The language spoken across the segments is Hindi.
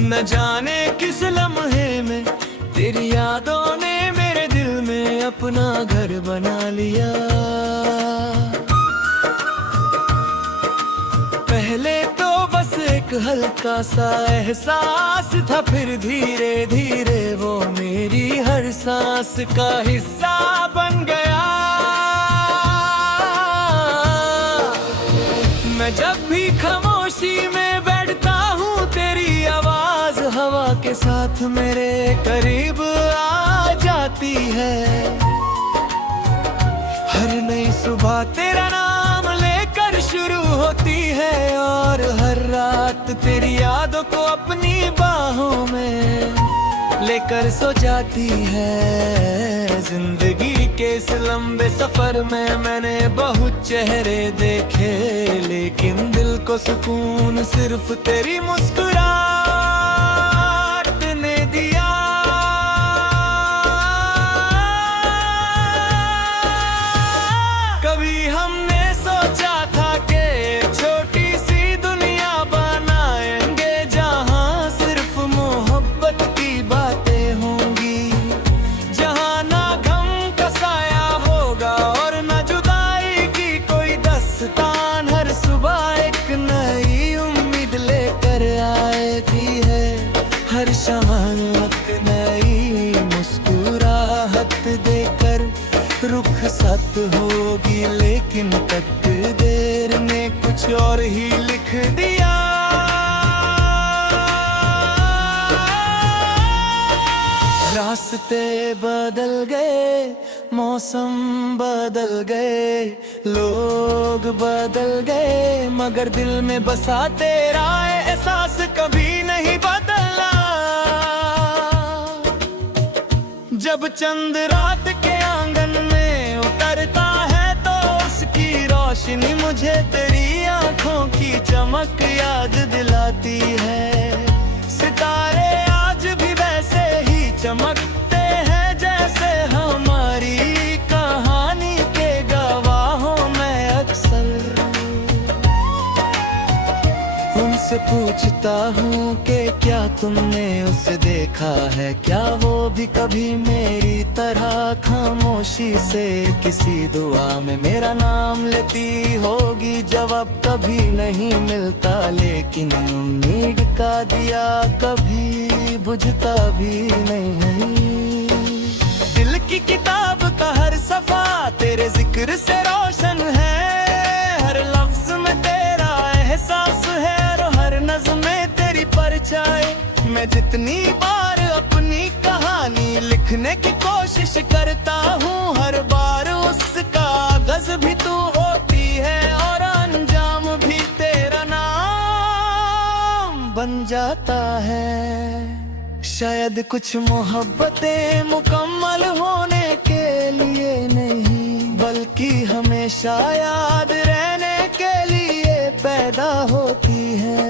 न जाने किस लम्हे में तेरी यादों ने मेरे दिल में अपना घर बना लिया। पहले तो बस एक हल्का सा एहसास था, फिर धीरे धीरे वो मेरी हर सांस का हिस्सा बन गया। मैं जब भी खामोशी में बैठता हूँ तेरी आवाज हवा के साथ मेरे करीब आ जाती है। हर नई सुबह तेरा नाम लेकर शुरू होती है और हर रात तेरी यादों को अपनी बाहों में लेकर सो जाती है। जिंदगी के इस लंबे सफर में मैंने बहुत चेहरे देखे, लेकिन दिल को सुकून सिर्फ तेरी मुस्कुराहट ने दिया। कभी हमने सोचा था कि छोटी सी दुनिया बनाएंगे जहां सिर्फ मोहब्बत की बातें होंगी, जहां ना गम का साया होगा और ना जुदाई की कोई दास्तान। हर सुबह एक नई उम्मीद लेकर आती है, हर शाम एक नई मुस्कुराहट देकर रुखसत होगी, लेकिन तकदीर ने कुछ और ही लिख दिया। रास्ते बदल गए, मौसम बदल गए, लोग बदल गए, मगर दिल में बसा तेरा एहसास कभी नहीं बदला। जब चंद रात के आंगन में उतरता है तो उसकी रोशनी मुझे तेरी आंखों की चमक याद दिलाती है। सितारे आज भी वैसे ही चमकते हैं जैसे हमारी कहानी के गवाहों में अक्सर उनसे पूछता हूँ कि क्या तुमने उसे देखा है, क्या वो भी कभी मेरी तरह खामोशी से किसी दुआ में मेरा नाम लेती होगी। जवाब कभी नहीं मिलता, लेकिन उम्मीद का दिया कभी बुझता भी नहीं। दिल की किताब का हर सफा तेरे जिक्र से रोशन है, हर लफ्ज में तेरा एहसास है और हर नज़्म में तेरी परछाई। मैं जितनी बार अपनी कहानी लिखने की कोशिश करता हूँ, हर बार उसका आगाज़ भी तू होती है और अंजाम भी तेरा नाम बन जाता है। शायद कुछ मोहब्बतें मुकम्मल होने के लिए नहीं, बल्कि हमेशा याद रहने के लिए पैदा होती है।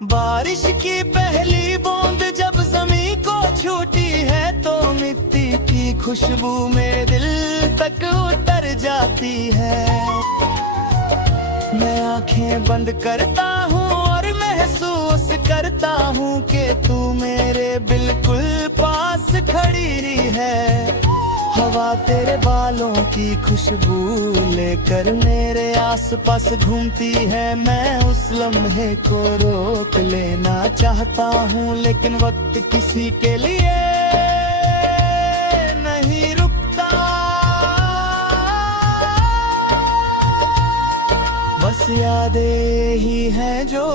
बारिश की पहली बूंद जब ज़मीं को छूती है तो मिट्टी की खुशबू मेरे दिल तक उतर जाती है। मैं आंखें बंद करता हूँ और महसूस करता हूँ कि तू मेरे बिल्कुल पास खड़ी है। हवा तेरे बालों की खुशबू लेकर मेरे आसपास घूमती है। मैं उस लम्हे को रोक लेना चाहता हूँ, लेकिन वक्त किसी के लिए नहीं रुकता। बस यादें ही हैं जो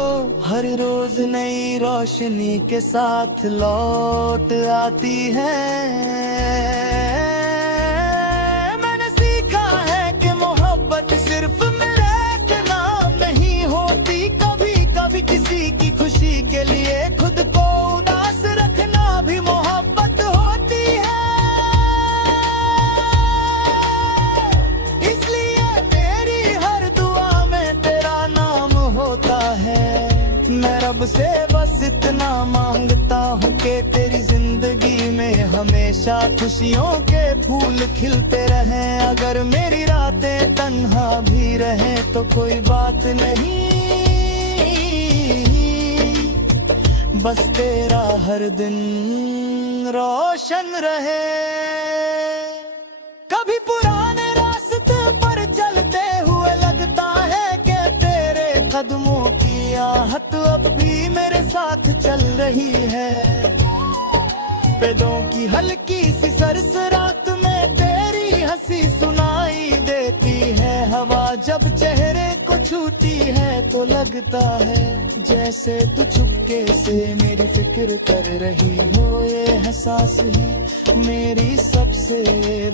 हर रोज नई रोशनी के साथ लौट आती हैं। सिर्फ मेरे के नाम नहीं होती, कभी कभी किसी की खुशी के लिए खुद को उदास रखना भी मोहब्बत होती है। इसलिए मेरी हर दुआ में तेरा नाम होता है। मैं रब से बस इतना मांगता हूँ कि तेरी जिंदगी में हमेशा खुशियों के फूल खिलते रहें। अगर मेरी रातें तन्हा भी रहें तो कोई बात नहीं, बस तेरा हर दिन रोशन रहे। कभी पुराने रास्ते पर चलते हुए लगता है कि तेरे कदमों की आहट अब भी मेरे साथ चल रही है। पेड़ों की हल्की सी सरसराहट में तेरी हंसी सुनाई देती है। हवा जब चेहरे को छूती है तो लगता है जैसे तू चुपके से मेरी फिक्र कर रही हो। ये एहसास ही मेरी सबसे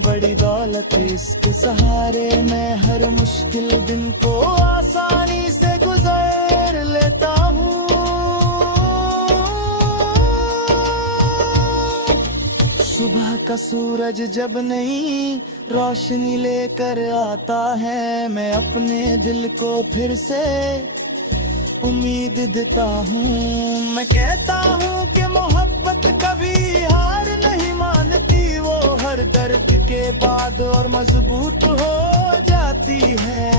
बड़ी दौलत। इसके सहारे मैं हर मुश्किल दिन को आसानी से गुजार लेता हूँ। सुबह का सूरज जब नई रोशनी लेकर आता है, मैं अपने दिल को फिर से उम्मीद देता हूँ। मैं कहता हूँ कि मोहब्बत कभी हार नहीं मानती, वो हर दर्द के बाद और मजबूत हो जाती है।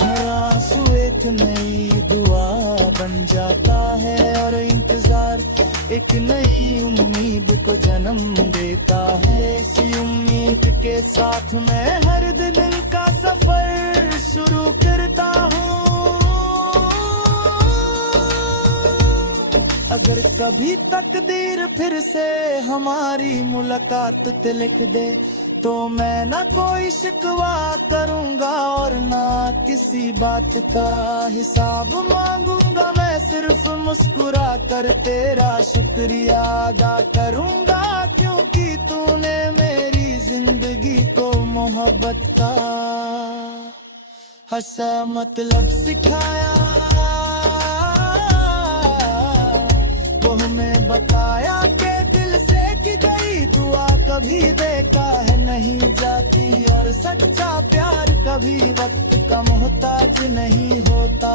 हर आंसू एक नई दुआ बन जाता है और इंतजार एक नई उम्मीद को जन्म देता है। इसी उम्मीद के साथ मैं हर दिन का सफर शुरू करता हूँ। अगर कभी तकदीर फिर से हमारी मुलाकात ते लिख दे तो मैं ना कोई शिकवा करूँगा और ना किसी बात का हिसाब मांगूंगा। मैं सिर्फ मुस्कुरा कर तेरा शुक्रिया अदा करूँगा, क्योंकि तूने मेरी जिंदगी को मोहब्बत का हंसा मतलब सिखाया। वो हमें बताया कि दिल से की गई दुआ कभी बेकार नहीं जाती और सच्चा प्यार कभी वक्त का मोहताज नहीं होता।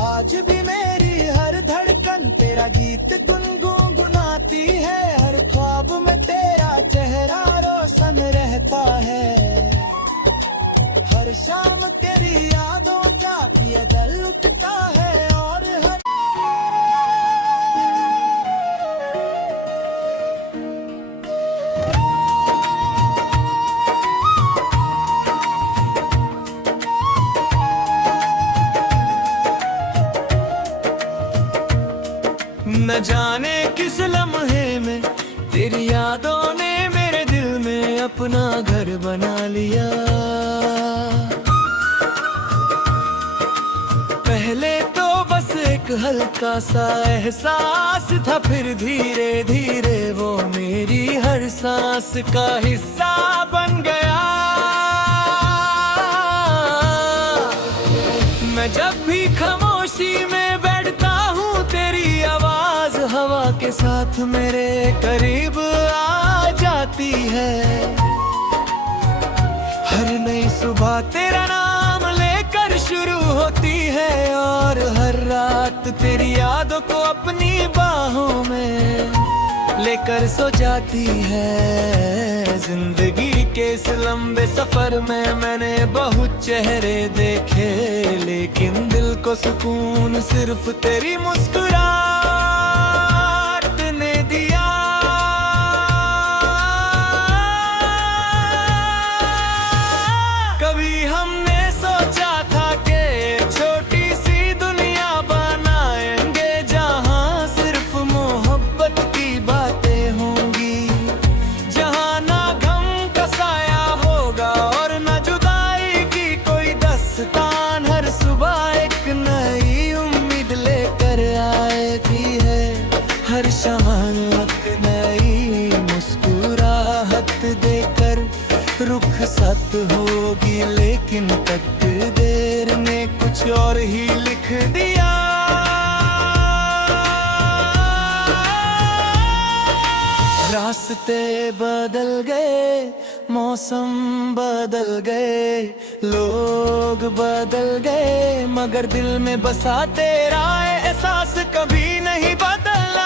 आज भी मेरी हर धड़कन तेरा गीत गुनगुनाती है। हर ख्वाब में तेरा चेहरा रोशन रहता है। हर शाम तेरी यादों का ये दिल उठता है और हर न जाने किस लम्हे में तेरी यादों ने मेरे दिल में अपना घर बना लिया। पहले तो बस एक हल्का सा एहसास था, फिर धीरे धीरे वो मेरी हर सांस का हिस्सा बन गया। मैं जब भी खामोशी में बैठता हूँ तेरी आवाज हवा के साथ मेरे करीब आ जाती है। हर नई सुबह तेरा नाम लेकर शुरू होती है और हर रात तेरी यादों को अपनी बाहों में लेकर सो जाती है। जिंदगी के इस लंबे सफर में मैंने बहुत चेहरे देखे, लेकिन दिल को सुकून सिर्फ तेरी मुस्कुराहट ने दिया। कभी हमने सोचा था कि छोटी सी दुनिया बनाएंगे जहां सिर्फ मोहब्बत की बातें होंगी, जहां ना गम का साया होगा और ना जुदाई की कोई दास्तान। हर सुबह एक नई उम्मीद लेकर आती है, हर शाम एक नई मुस्कुराहट देकर रुखसत होगी, लेकिन तकदीर ने कुछ और ही लिख दिया। रास्ते बदल गए, मौसम बदल गए, लोग बदल गए, मगर दिल में बसा तेरा एहसास कभी नहीं बदला।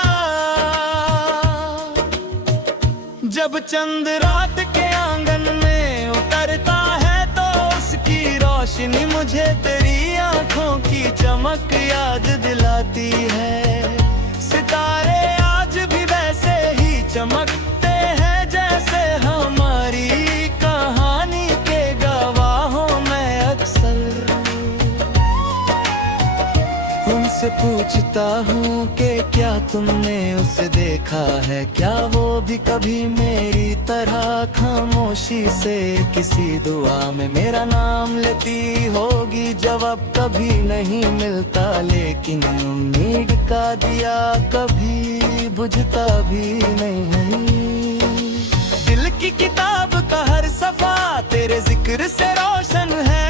जब चंद रात के आंगन में उतरता है तो उसकी रोशनी मुझे तेरी आंखों की चमक याद दिलाती है। सितारे आज भी वैसे ही चमकते हैं जैसे हमारी कहानी के गवाहों में अक्सर। उनसे पूछता हूँ कि क्या तुमने उसे देखा है, क्या वो भी कभी मेरी तरह खामोशी से किसी दुआ में मेरा नाम लेती होगी। जवाब कभी नहीं मिलता लेकिन उम्मीद का दिया कभी बुझता भी नहीं। दिल की किताब का हर सफा तेरे जिक्र से रोशन है,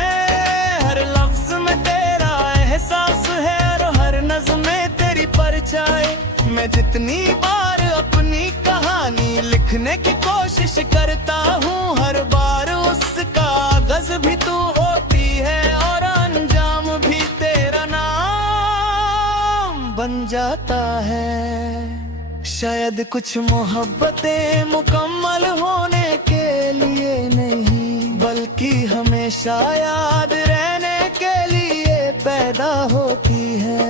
हर लफ्ज में तेरा एहसास है और हर नज़्म में तेरी परछाई। मैं जितनी बार अपनी कहानी लिखने की कोशिश करता हूँ, हर बार उसका कागज़ भी तू होती है और अंजाम भी तेरा नाम बन जाता है। शायद कुछ मोहब्बतें मुकम्मल होने के लिए नहीं, बल्कि हमेशा याद रहने के लिए पैदा होती है।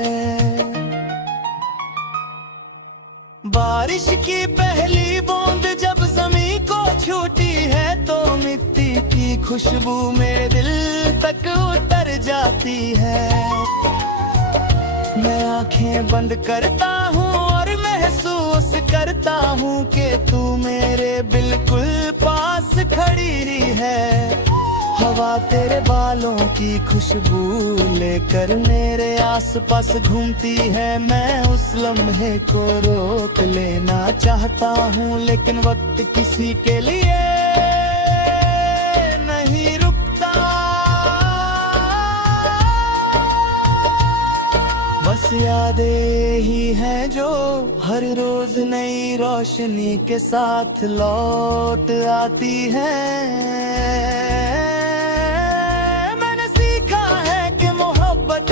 बारिश की पहली बूंद जब ज़मीं को छूती है तो मिट्टी की खुशबू मेरे दिल तक उतर जाती है। मैं आंखें बंद करता हूँ और महसूस करता हूँ कि तू मेरे बिल्कुल पास खड़ी है। हवा तेरे बालों की खुशबू लेकर मेरे आसपास घूमती है। मैं उस लम्हे को रोक लेना चाहता हूँ लेकिन वक्त किसी के लिए नहीं रुकता। बस यादें ही हैं जो हर रोज नई रोशनी के साथ लौट आती हैं।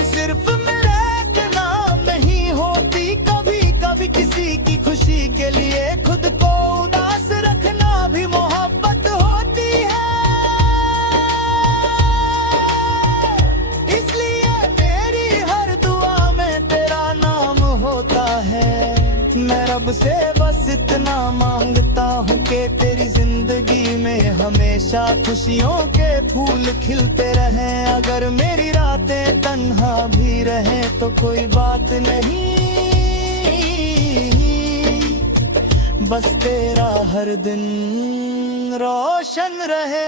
सिर्फ मेरे एक नाम नहीं होती, कभी कभी किसी की खुशी के लिए खुद को उदास रखना भी मोहब्बत होती है। इसलिए मेरी हर दुआ में तेरा नाम होता है। मैं रब से बस इतना मांगता हूँ कि तेरी जिंदगी में हमेशा खुशियों के फूल खिलते रहें। अगर मेरी रातें तन्हा भी रहें तो कोई बात नहीं, बस तेरा हर दिन रोशन रहे।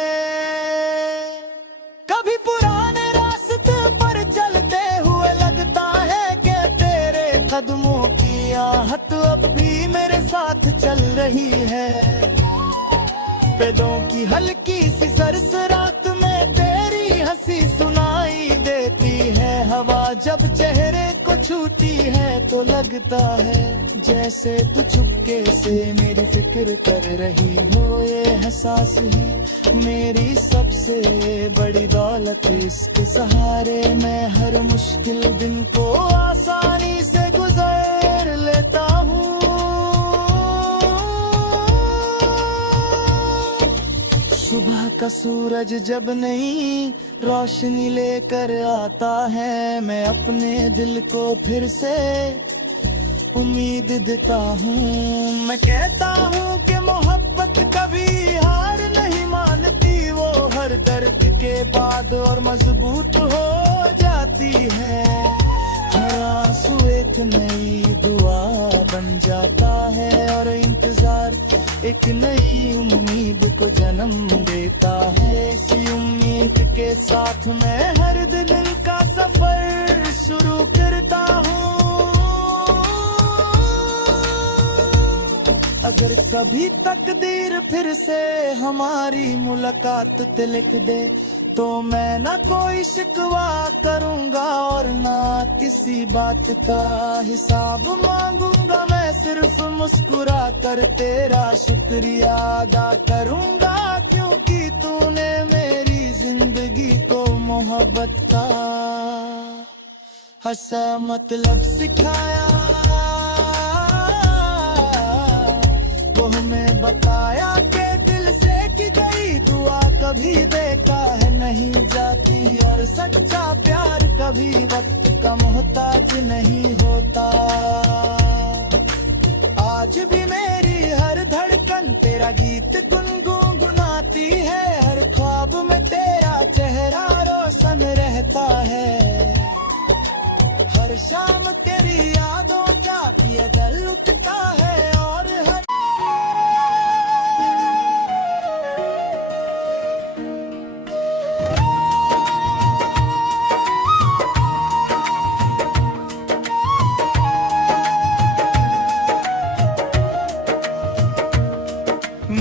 कभी पुराने रास्ते पर चलते हुए लगता है कि तेरे कदमों की आहट अब भी मेरे साथ चल रही है। पैदों की हल्की सी सरसराहट में तेरी हंसी सुनाई देती है। हवा जब चेहरे को छूती है तो लगता है जैसे तू चुपके से मेरी फिक्र कर रही हो। ये एहसास ही मेरी सबसे बड़ी दौलत, इसके सहारे मैं हर मुश्किल दिन को आसानी से गुजार लेता हूँ। सुबह का सूरज जब नई रोशनी लेकर आता है, मैं अपने दिल को फिर से उम्मीद देता हूँ। मैं कहता हूँ कि मोहब्बत कभी हार नहीं मानती, वो हर दर्द के बाद और मजबूत हो जाती है। हर आंसू एक नई दुआ बन जाता है और इंतजार एक नई उम्मीद को जन्म देता है। इसी उम्मीद के साथ मैं हर दिन का सफर शुरू करता हूँ। अगर कभी तकदीर फिर से हमारी मुलाकात लिख दे तो मैं ना कोई शिकवा करूँगा और ना किसी बात का हिसाब मांगूंगा। मैं सिर्फ मुस्कुरा कर तेरा शुक्रिया अदा करूँगा, क्योंकि तूने मेरी जिंदगी को मोहब्बत का हंसा मतलब सिखाया। वो हमें बताया कि दिल से की गई दुआ कभी बेकार नहीं जाती और सच्चा प्यार कभी वक्त नहीं होता। आज भी मेरी हर धड़कन तेरा गीत गुनगुनाती है, हर ख्वाब में तेरा चेहरा रोशन रहता है। हर शाम तेरी यादों का ये दिल उठता है और हर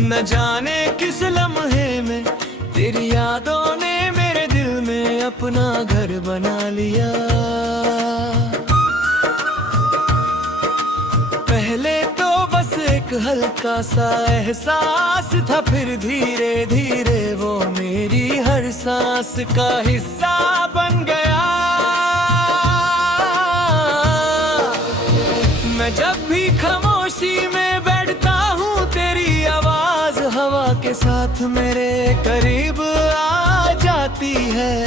न जाने किस लम्हे में तेरी यादों ने मेरे दिल में अपना घर बना लिया। पहले तो बस एक हल्का सा एहसास था, फिर धीरे धीरे वो मेरी हर सांस का हिस्सा बन गया। मैं जब भी खामोशी में बैठता हूँ तेरी आवाज हवा के साथ मेरे करीब आ जाती है।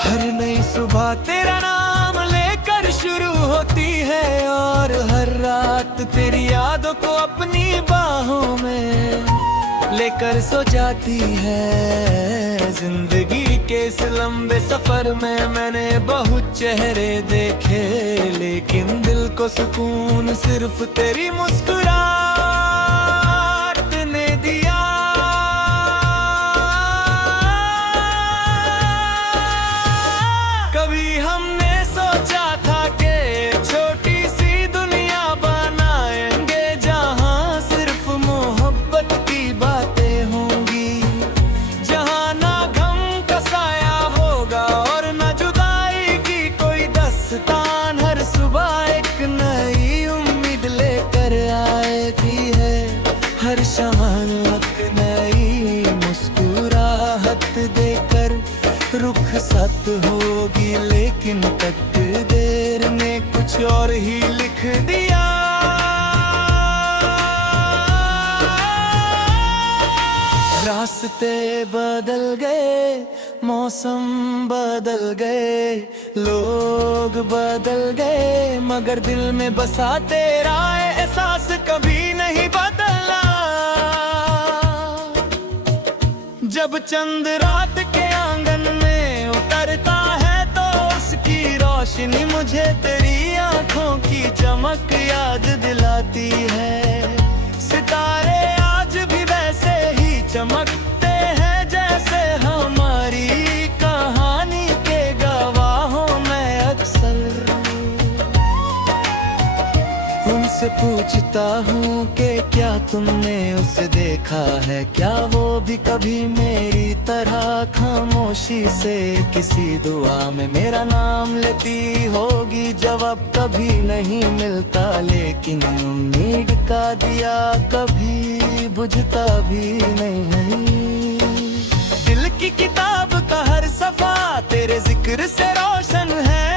हर नई सुबह तेरा नाम लेकर शुरू होती है और हर रात तेरी यादों को अपनी बाहों में लेकर सो जाती है। जिंदगी के इस लंबे सफर में मैंने बहुत चेहरे देखे, लेकिन दिल को सुकून सिर्फ तेरी मुस्कुराहट ने दिया। कभी हमने सोचा था कि छोटी सी दुनिया बनाएंगे जहां सिर्फ मोहब्बत की बातें होंगी, जहां ना गम का साया होगा और ना जुदाई की कोई दस्तान। हर सुबह एक नई उम्मीद लेकर आती है, हर शाम एक नई मुस्कुराहट देकर रुखसत होगी, लेकिन तकदीर ने कुछ और ही लिख दिया। रास्ते बदल गए, मौसम बदल गए, लोग बदल गए, मगर दिल में बसा तेरा एहसास कभी नहीं बदला। जब चंद रात के आंगन में उतरता है तो उसकी रोशनी मुझे तेरी आंखों की चमक याद दिलाती है। सितारे आज भी वैसे ही चमकते हैं जैसे हमारी कहानी के गवाहों में अक्सर उनसे पूछता हूँ कि क्या तुमने उसे देखा है, क्या वो भी कभी मेरी तरह खामोशी से किसी दुआ में मेरा नाम लेती होगी। जवाब कभी नहीं मिलता, लेकिन उम्मीद का दिया कभी बुझता भी नहीं। दिल की किताब का हर सफा तेरे जिक्र से रोशन है,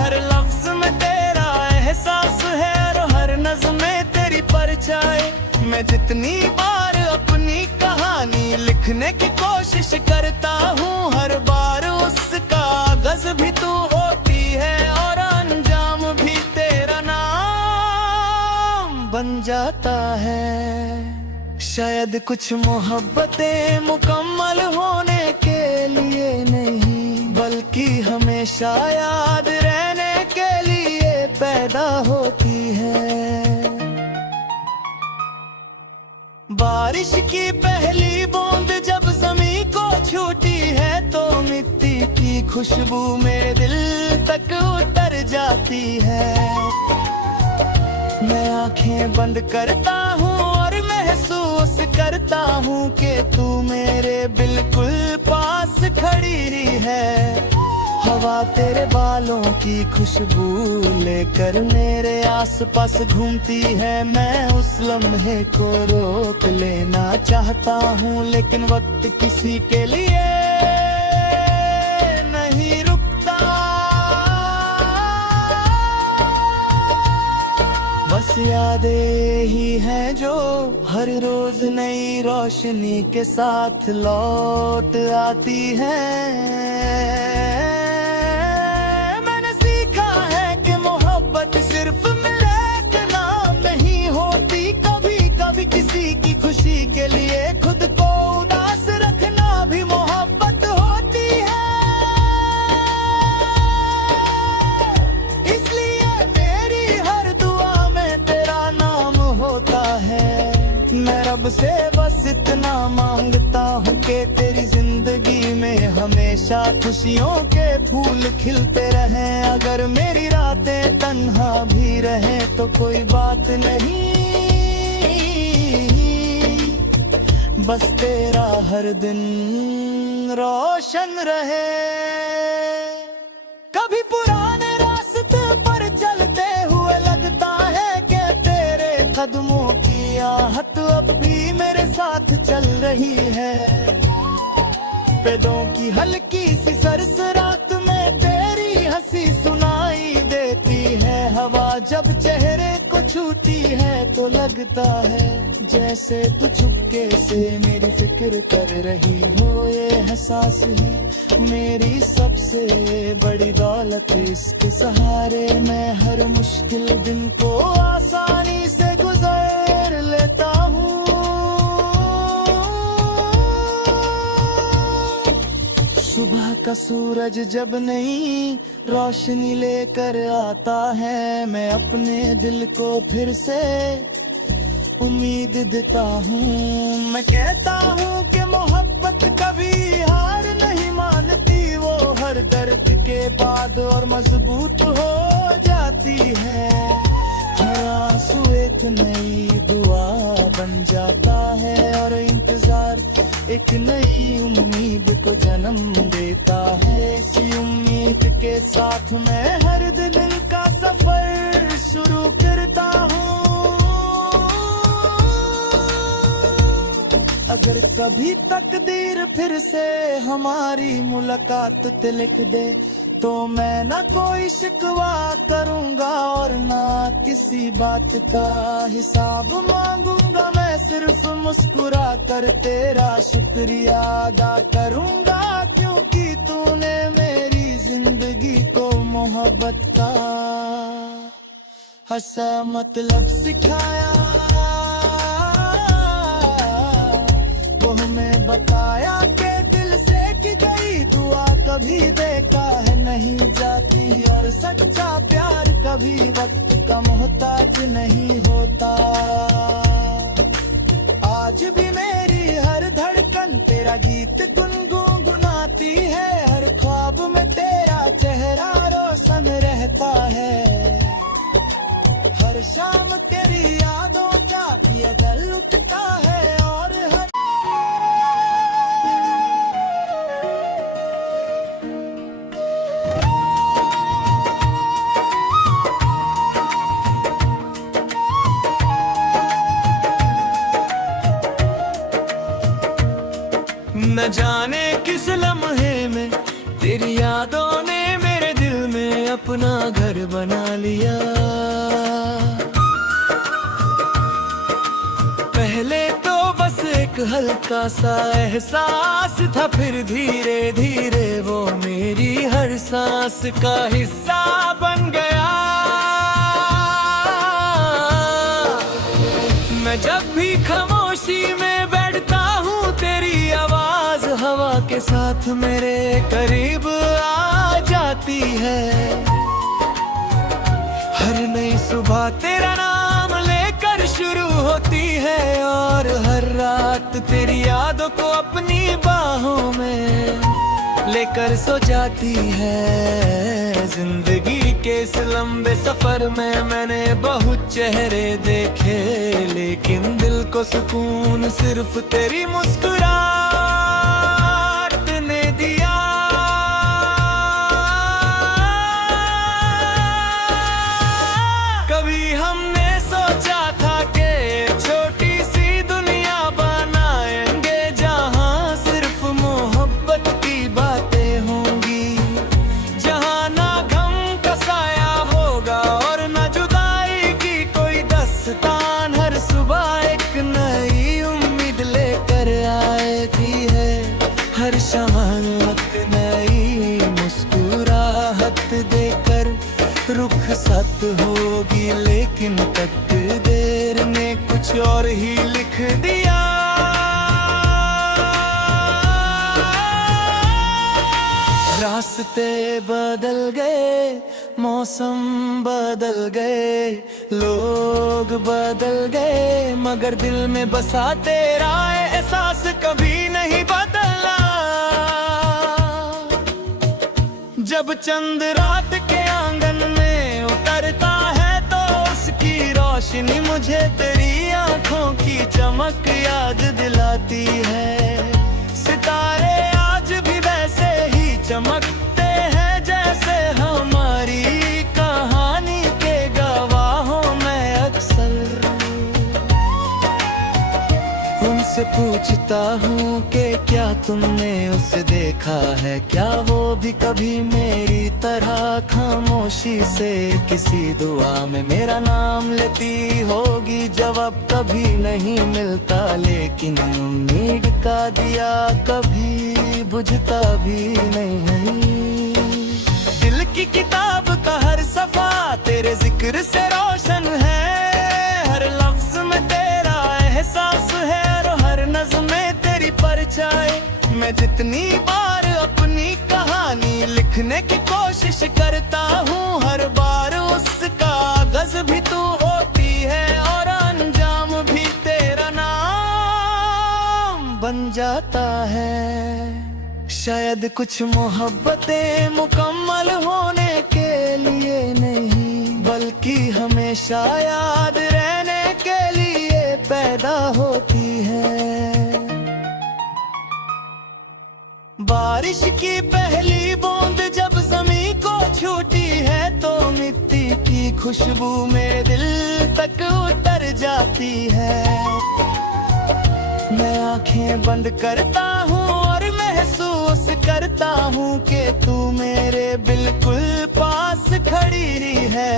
हर लफ्ज में तेरा एहसास है और हर नज़्म में तेरी परछाई। मैं जितनी बार अपनी कहानी लिखने की कोशिश करता हूँ, हर बार उसका आगाज़ भी तू होती है और अंजाम भी तेरा नाम बन जाता है। शायद कुछ मोहब्बतें मुकम्मल होने के लिए नहीं, बल्कि हमेशा याद रहने के लिए पैदा होती है। बारिश की पहली बूंद जब ज़मीं को छूती है तो मिट्टी की खुशबू मेरे दिल तक उतर जाती है। मैं आंखें बंद करता हूँ और महसूस करता हूँ कि तू मेरे बिल्कुल पास खड़ी है। हवा तेरे बालों की खुशबू लेकर मेरे आसपास घूमती है। मैं उस लम्हे को रोक लेना चाहता हूँ, लेकिन वक्त किसी के लिए नहीं रुकता। बस यादें ही हैं जो हर रोज नई रोशनी के साथ लौट आती हैं। खुशियों के फूल खिलते रहे। अगर मेरी रातें तन्हा भी रहे तो कोई बात नहीं, बस तेरा हर दिन रोशन रहे। कभी पुराने रास्ते पर चलते हुए लगता है कि तेरे कदमों की आहट अब भी मेरे साथ चल रही है। पेड़ों की हल्की सी सरसराहट में तेरी हंसी सुनाई देती है। हवा जब चेहरे को छूती है तो लगता है जैसे तू चुपके से मेरी फिक्र कर रही हो। ये एहसास ही मेरी सबसे बड़ी दौलत। इसके सहारे मैं हर मुश्किल दिन को आसानी से गुजार लेता हूँ। सुबह का सूरज जब नई रोशनी लेकर आता है, मैं अपने दिल को फिर से उम्मीद देता हूँ। मैं कहता हूँ कि मोहब्बत कभी हार नहीं मानती, वो हर दर्द के बाद और मजबूत हो जाती है। हर आंसू एक नई दुआ बन जाता है और इंतजार एक नई उम्मीद को जन्म देता है। इसी उम्मीद के साथ मैं हर दिन का सफर शुरू करता हूँ। अगर कभी तकदीर फिर से हमारी मुलाकात ते लिख दे तो मैं ना कोई शिकवा करूँगा और ना किसी बात का हिसाब मांगूंगा। मैं सिर्फ मुस्कुरा कर तेरा शुक्रिया अदा करूँगा, क्योंकि तूने मेरी जिंदगी को मोहब्बत का हंसा मतलब सिखाया। वो हमें बताया कि दिल से की गई दुआ कभी बेकार नहीं जाती और सच्चा प्यार कभी वक्त का मोहताज नहीं होता। आज भी मेरी हर धड़कन तेरा गीत गुनगुनाती है। हर ख्वाब में तेरा चेहरा रोशन रहता है। हर शाम तेरी यादों का ये दिल उठता है और हर न जाने किस लम्हे में तेरी यादों ने मेरे दिल में अपना घर बना लिया। पहले तो बस एक हल्का सा एहसास था, फिर धीरे धीरे वो मेरी हर सांस का हिस्सा बन गया। मैं जब भी खामोशी में बैठता हूँ तेरी आवाज हवा के साथ मेरे करीब आ जाती है। हर नई सुबह तेरा नाम लेकर शुरू होती है और हर रात तेरी यादों को अपनी बाहों में लेकर सो जाती है। जिंदगी के इस लंबे सफर में मैंने बहुत चेहरे देखे, लेकिन दिल को सुकून सिर्फ तेरी मुस्कुराहट ने दिया। कभी हमने सोचा था कि छोटी सी दुनिया बनाएंगे जहां सिर्फ मोहब्बत की बातें होंगी, जहां ना गम का साया होगा और ना जुदाई की कोई दस्तान। हर सुबह एक नई उम्मीद लेकर आती है, हर शाम एक नई मुस्कुराहट देकर रुखसत होगी, लेकिन तकदीर ने कुछ और ही लिख दिया। रास्ते बदल गए, मौसम बदल गए, लोग बदल गए, मगर दिल में बसा तेरा एहसास कभी नहीं बदला। जब चंद रात के आंगन में उतरता है तो उसकी रोशनी मुझे तेरी आंखों की चमक याद दिलाती है। सितारे आज भी वैसे ही चमकते हैं जैसे हमारी कहानी के गवाहों में अक्सर। उनसे पूछता हूँ कि क्या तुमने उसे देखा है, क्या वो भी कभी मेरी तरह खामोशी से किसी दुआ में मेरा नाम लेती होगी। जवाब कभी नहीं मिलता लेकिन उम्मीद का दिया कभी बुझता भी नहीं। दिल की किताब का हर सफा तेरे जिक्र से रोशन है, हर लफ्ज में तेरा एहसास है और हर नज़्म में तेरी परछाई। मैं जितनी बार अपनी कहानी लिखने की कोशिश करता हूँ, हर बार उसका कागज़ भी तू होती है और अंजाम भी तेरा नाम बन जाता है। शायद कुछ मोहब्बतें मुकम्मल होने के लिए नहीं बल्कि हमेशा याद रहने के लिए पैदा होती है। बारिश की पहली बूंद जब ज़मीं को छूती है तो मिट्टी की खुशबू मेरे दिल तक उतर जाती है। मैं आंखें बंद करता हूँ और महसूस करता हूँ कि तू मेरे बिल्कुल पास खड़ी है।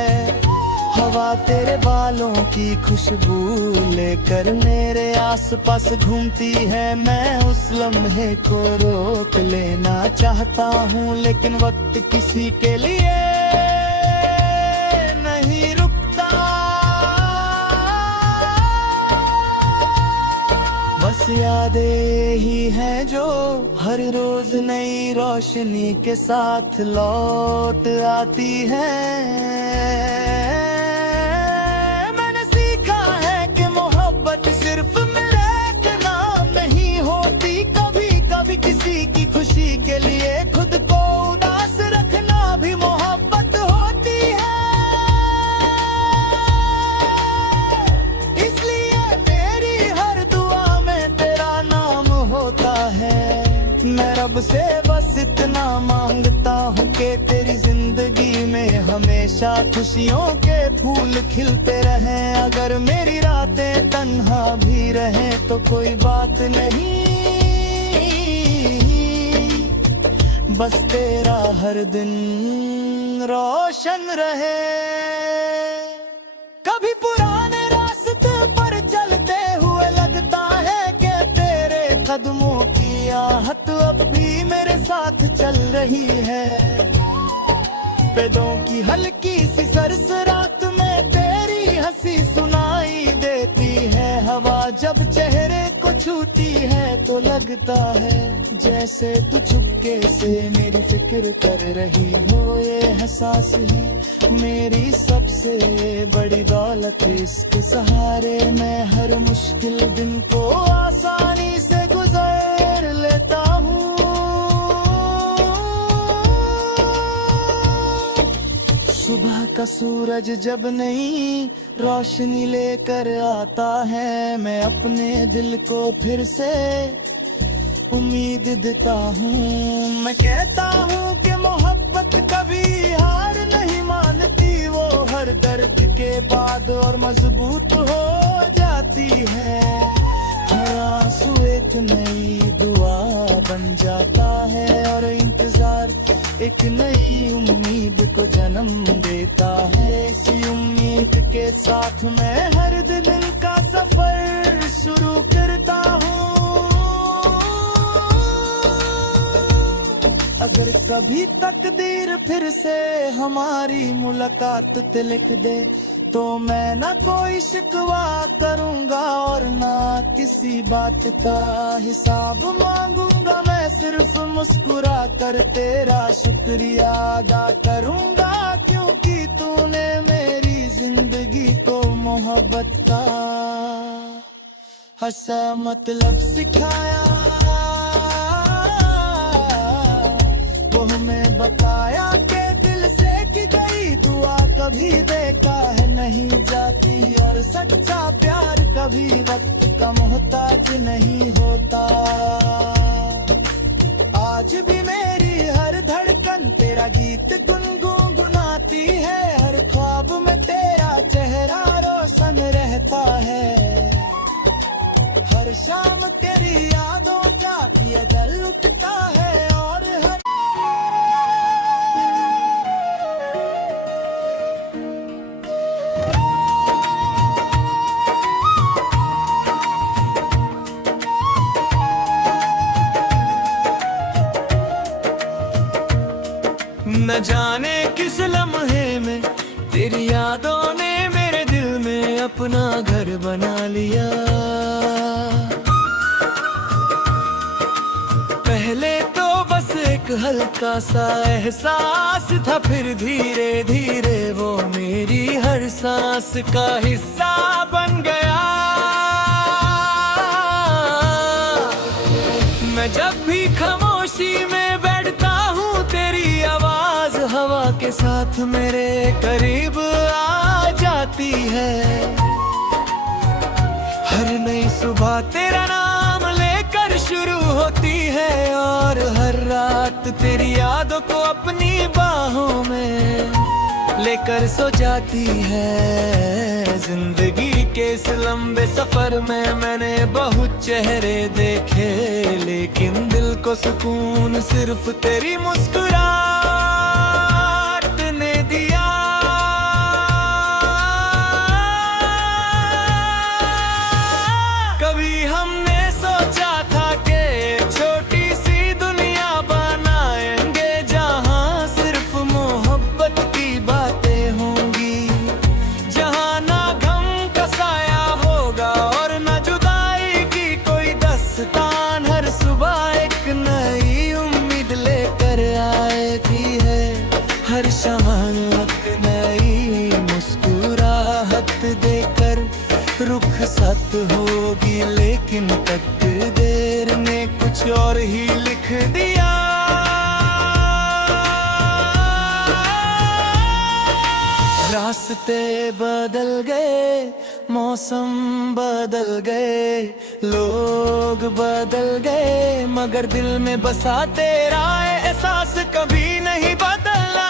हवा तेरे बालों की खुशबू लेकर मेरे आसपास घूमती है। मैं उस लम्हे को रोक लेना चाहता हूँ लेकिन वक्त किसी के लिए नहीं रुकता। बस यादें ही हैं जो हर रोज नई रोशनी के साथ लौट आती हैं। सिर्फ मेरे एक नाम नहीं होती, कभी कभी किसी की खुशी के लिए खुद को उदास रखना भी मोहब्बत होती है। इसलिए मेरी हर दुआ में तेरा नाम होता है। मैं रब से बस इतना मांगता हूँ कि तेरी जिंदगी में हमेशा खुशियों के फूल खिलते रहें। अगर मेरी रातें तन्हा भी रहें तो कोई बात नहीं, बस तेरा हर दिन रोशन रहे। कभी पुराने रास्ते पर चलते हुए लगता है कि तेरे कदमों की आहट अब भी मेरे साथ चल रही है। पैदों की हल्की सी सरसराहट में तेरी हंसी सुनाई देती है। हवा जब चेहरे को छूती है तो लगता है जैसे तू चुपके से मेरी फिक्र कर रही हो। ये एहसास ही मेरी सबसे बड़ी दौलत, इसके सहारे मैं हर मुश्किल दिन को आसानी से गुजार लेता हूँ। सुबह का सूरज जब नई रोशनी लेकर आता है, मैं अपने दिल को फिर से उम्मीद देता हूँ। मैं कहता हूँ कि मोहब्बत कभी हार नहीं मानती, वो हर दर्द के बाद और मजबूत हो जाती है। हर आंसू एक नई दुआ बन जाता है और इंतजार एक नई उम्मीद को जन्म देता है। इसी उम्मीद के साथ मैं हर दिन का सफर शुरू करता हूँ। अगर कभी तकदीर फिर से हमारी मुलाकात ते लिख दे तो मैं ना कोई शिकवा करूँगा और ना किसी बात का हिसाब मांगूंगा। मैं सिर्फ मुस्कुरा कर तेरा शुक्रिया अदा करूँगा, क्योंकि तूने मेरी जिंदगी को मोहब्बत का हंसा मतलब सिखाया। तुझको मैं बताया के दिल से की गई दुआ कभी बेकार नहीं जाती, और सच्चा प्यार कभी वक्त का मोहताज नहीं होता। आज भी मेरी हर धड़कन तेरा गीत गुनगुनाती है, हर ख्वाब में तेरा चेहरा रोशन रहता है। हर शाम तेरी यादों का ये दिल उठता है, और हर न जाने किस लम्हे में तेरी यादों ने मेरे दिल में अपना घर बना लिया। पहले तो बस एक हल्का सा एहसास था, फिर धीरे धीरे वो मेरी हर सांस का हिस्सा बन गया। मैं जब भी खामोशी में बैठता हूँ तेरी आवाज हवा के साथ मेरे करीब आ जाती है। हर नई सुबह तेरा नाम लेकर शुरू होती है, और हर रात तेरी यादों को अपनी बाहों में लेकर सो जाती है। जिंदगी के इस लंबे सफर में मैंने बहुत चेहरे देखे, लेकिन दिल को सुकून सिर्फ तेरी मुस्कुराहट ने दिया। कभी हमने सोचा था कि छोटी सी दुनिया बनाएंगे, जहां सिर्फ मोहब्बत की बातें होंगी, जहां ना गम का साया होगा और ना जुदाई की कोई दस्तान। हर सुबह एक नई उम्मीद लेकर आती है, हर शाम एक नई मुस्कुराहट देकर रुखसत होगी, लेकिन तकदीर ने कुछ और ही लिख दिया। रास्ते बदल गए, मौसम बदल गए, लोग बदल गए, मगर दिल में बसा तेरा एहसास कभी नहीं बदला।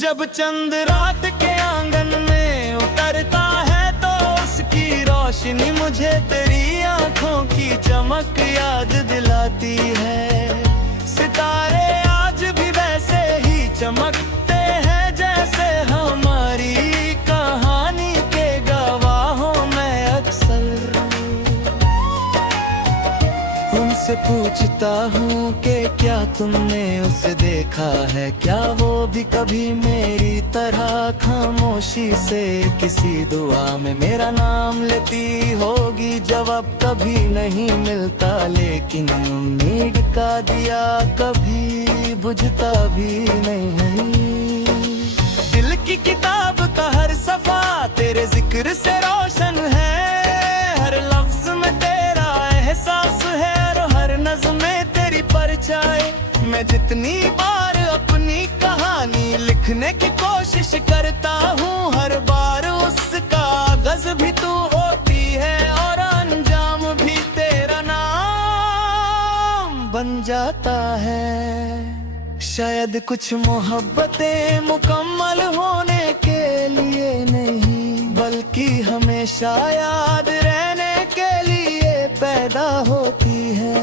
जब चंद रात के आंगन में उतरता है तो उसकी रोशनी मुझे तेरी आंखों की चमक याद दिलाती है। सितारे आज भी वैसे ही चमकते हैं जैसे हमारी कहानी के गवाहों में अक्सर। उनसे पूछता हूँ कि क्या तुमने उसे देखा है, क्या वो भी कभी मेरी तरह खामोशी से किसी दुआ में मेरा नाम लेती होगी। जवाब कभी नहीं मिलता, लेकिन उम्मीद का दिया कभी बुझता भी नहीं। दिल की किताब का हर सफा तेरे जिक्र से रोशन है, हर लफ्ज में तेरा एहसास है, और हर नज़्म में तेरी परछाई। मैं जितनी बार अपनी कहानी लिखने की कोशिश करता हूँ, हर बार उसका कागज भी तू होती है, और अंजाम भी तेरा नाम बन जाता है। शायद कुछ मोहब्बतें मुकम्मल होने के लिए नहीं, बल्कि हमेशा याद रहने के लिए पैदा होती है।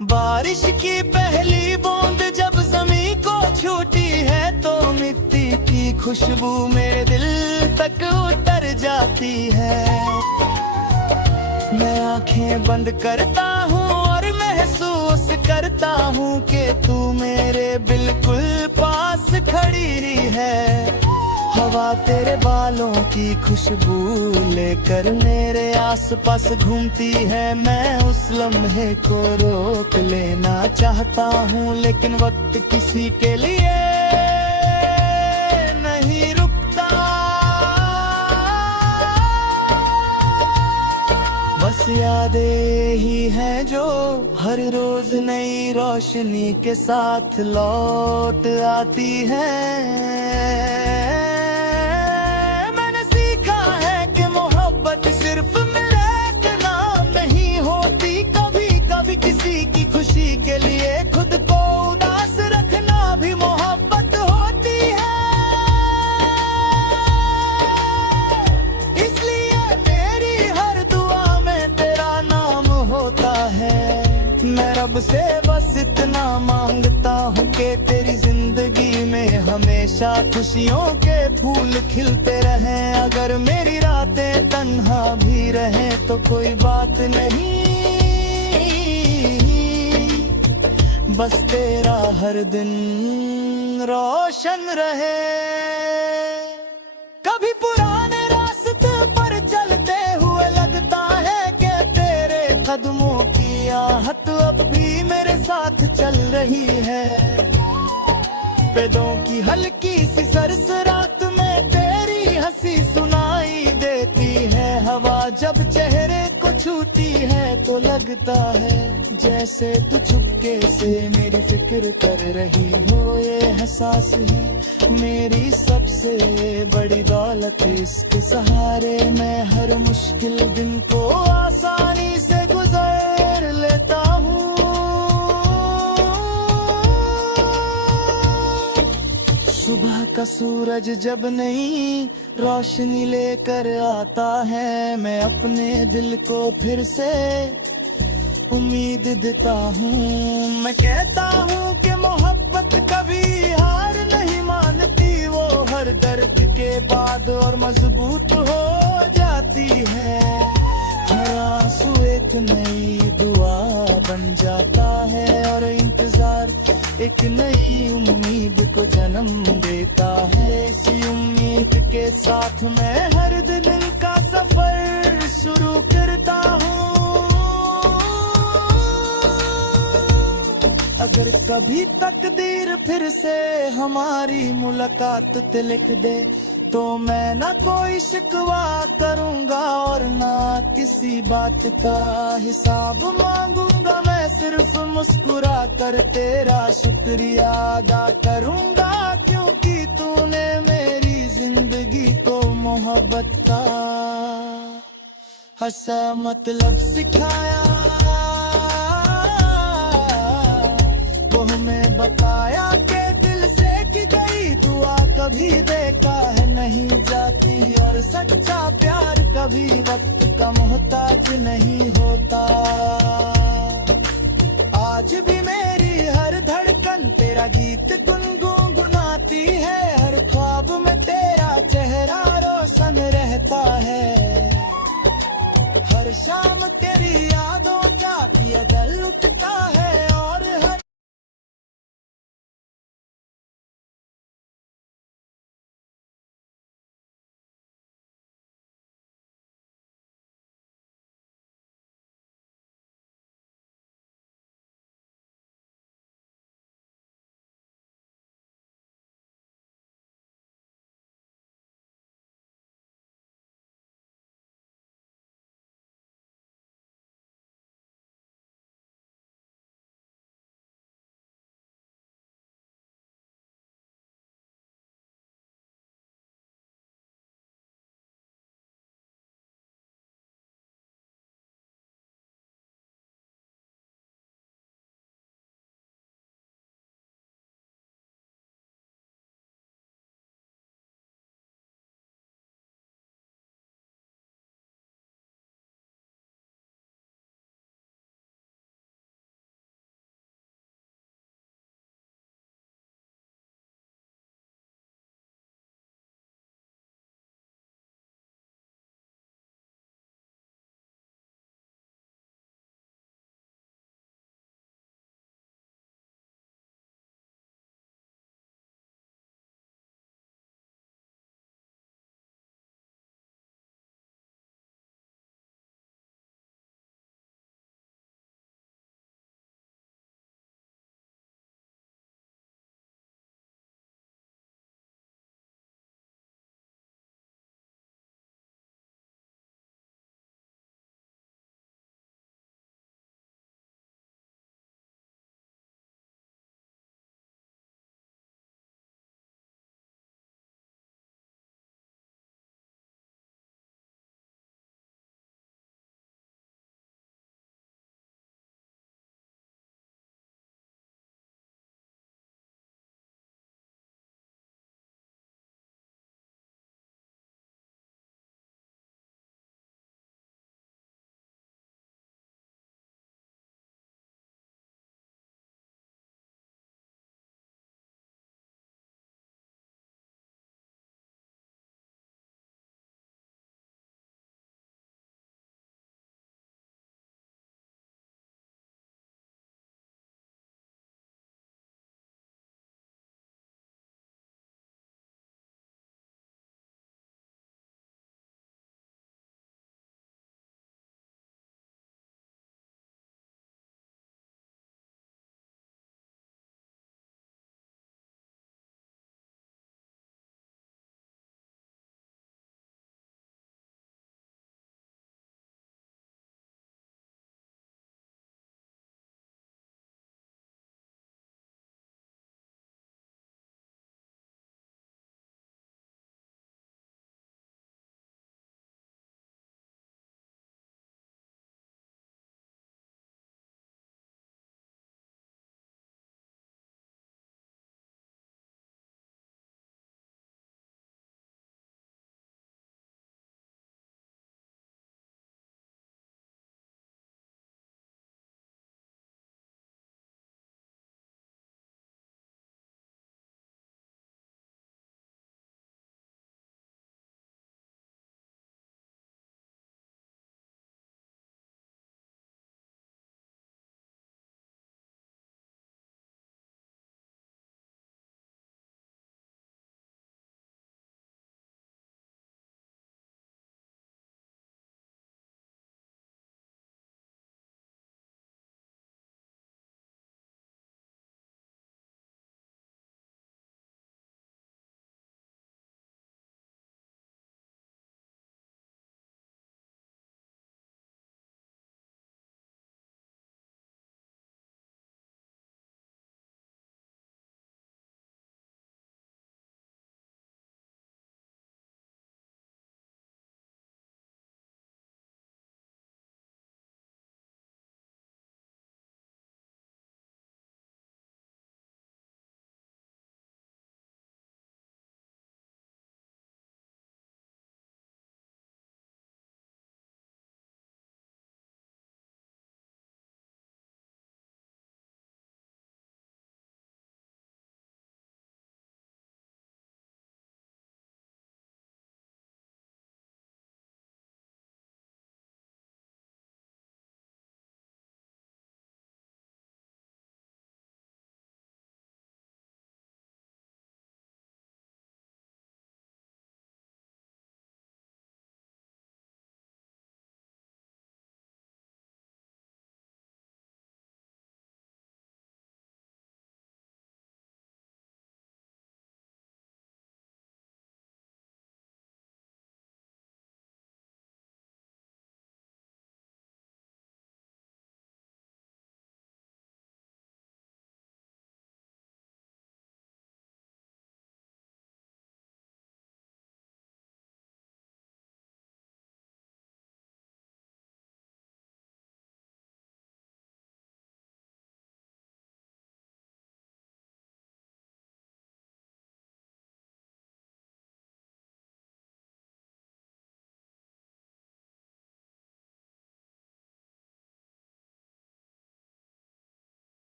बारिश की पहली बूंद जब ज़मीं को छूती है तो मिट्टी की खुशबू मेरे दिल तक उतर जाती है। मैं आंखें बंद करता हूँ और महसूस करता हूँ कि तू मेरे बिल्कुल पास खड़ी है। हवा तेरे बालों की खुशबू लेकर मेरे आसपास घूमती है। मैं उस लम्हे को रोक लेना चाहता हूँ, लेकिन वक्त किसी के लिए नहीं रुकता। बस यादें ही हैं जो हर रोज नई रोशनी के साथ लौट आती हैं। मैंने सीखा है कि मोहब्बत सिर्फ मेरे एक नाम नहीं होती, कभी कभी किसी की खुशी के लिए खुद को उदास रखना भी मोहब्बत होती है। इसलिए मेरी हर दुआ में तेरा नाम होता है। मैं रब से बस इतना मांगता हूँ कि तेरी जिंदगी में हमेशा खुशियों के फूल खिलते रहें। अगर मेरी रातें तन्हा भी रहें तो कोई बात नहीं, बस तेरा हर दिन रोशन रहे। कभी पुराने रास्ते पर चलते हुए लगता है कि तेरे कदमों की आहट अब भी मेरे साथ चल रही है। पेड़ों की हल्की सी सरसराहट में तेरी हंसी सुनाई देती है। हवा जब चेहरे को छूती है तो लगता है जैसे तू चुपके से मेरी फिक्र कर रही हो। ये एहसास ही मेरी सबसे बड़ी दौलत, इसके सहारे मैं हर मुश्किल दिन को आसानी से गुजार लेता हूँ। सुबह का सूरज जब नई रोशनी लेकर आता है, मैं अपने दिल को फिर से उम्मीद देता हूँ। मैं कहता हूँ कि मोहब्बत कभी हार नहीं मानती, वो हर दर्द के बाद और मजबूत हो जाती है। हर आंसू एक नई दुआ बन जाता है और इंतजार एक नई उम्मीद को जन्म देता है। इसी उम्मीद के साथ मैं हर दिन का सफर शुरू करता हूँ। अगर कभी तकदीर फिर से हमारी मुलाकात ते लिख दे तो मैं ना कोई शिकवा करूंगा और ना किसी बात का हिसाब मांगूंगा। मैं सिर्फ मुस्कुरा कर तेरा शुक्रिया अदा करूंगा, क्योंकि तूने मेरी जिंदगी को मोहब्बत का हंसा मतलब सिखाया। वो हमें बताया कि दिल से की गई दुआ कभी बेकार नहीं जाती और सच्चा प्यार कभी वक्त का मोहताज नहीं होता। आज भी मेरी हर धड़कन तेरा गीत गुनगुनाती है, हर ख्वाब में तेरा चेहरा रोशन रहता है। हर शाम तेरी यादों का